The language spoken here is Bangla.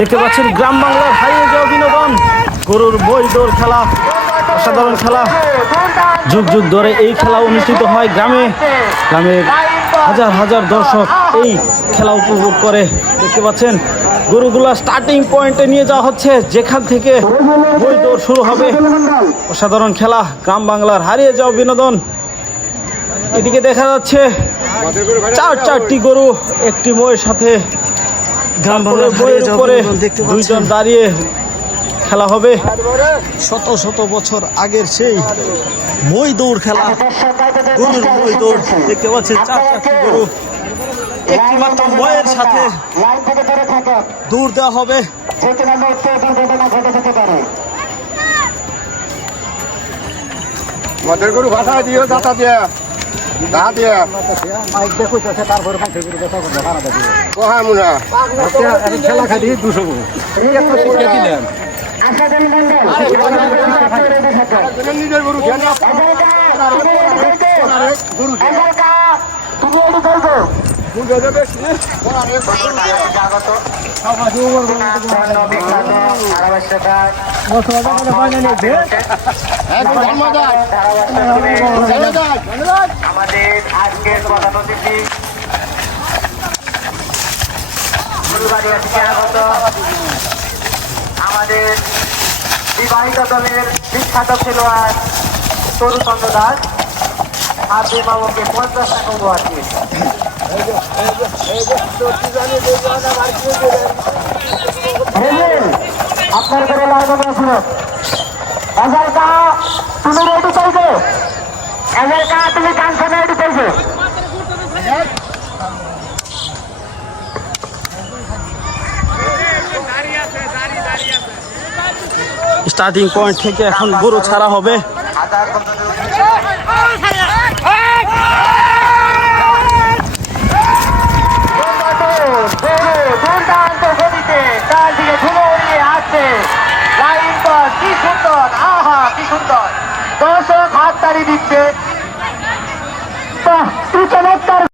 দেখতে পাচ্ছেন গ্রাম বাংলার হারিয়ে যাওয়া বিনোদন, গরুর বই দৌড় খেলা, অসাধারণ খেলা। যুগ যুগ ধরে এই খেলা অনুষ্ঠিত হয় গ্রামে। গ্রামের হাজার হাজার দর্শক এই খেলা উপভোগ করে। দেখতে পাচ্ছেন গরুগুলা স্টার্টিং পয়েন্টে নিয়ে যাওয়া হচ্ছে, যেখান থেকে বই দৌড় শুরু হবে। অসাধারণ খেলা, গ্রাম বাংলার হারিয়ে যাওয়া বিনোদন। এদিকে দেখা যাচ্ছে চারটি গরু একটি বইয়ের সাথে গ্রাম বাংলার বইয়ের উপরে দুইজন দাঁড়িয়ে খেলা হবে। শত শত বছর আগের সেই মই দৌড় খেলা, গরুর মই দৌড়। দেখতে পাচ্ছেন চারটি গরু একটি মাত্র ময়ের সাথে দৌড় দেওয়া হবে। মদের গরু ভাষা দিও দাতা দিয়া দা দিয়া মাইক দেখো তারপরে কোহা মুনা খেলা খাই 200 গরু দিলেন নিজের গরু খেলা গরু আমাদের আজকের প্রধান অতিথি আমাদের বিবাহিত দলের বিখ্যাত খেলোয়াড় তরুচন্দ্র দাস হাতে বাবুকে 50 টাকা উপহার দিয়েছে। আপনার করে লাগবে শুনো এজালকা তুমি রেডি চাইছো, এজালকা তুমি গান শোনা রেডি চাইছো। স্টার্টিং পয়েন্ট থেকে এখন গরু ছাড়া হবে। কি সুন্দর, আহা কি সুন্দর, দর্শক হাততালি দিচ্ছে। বাহ, কি চমৎকার।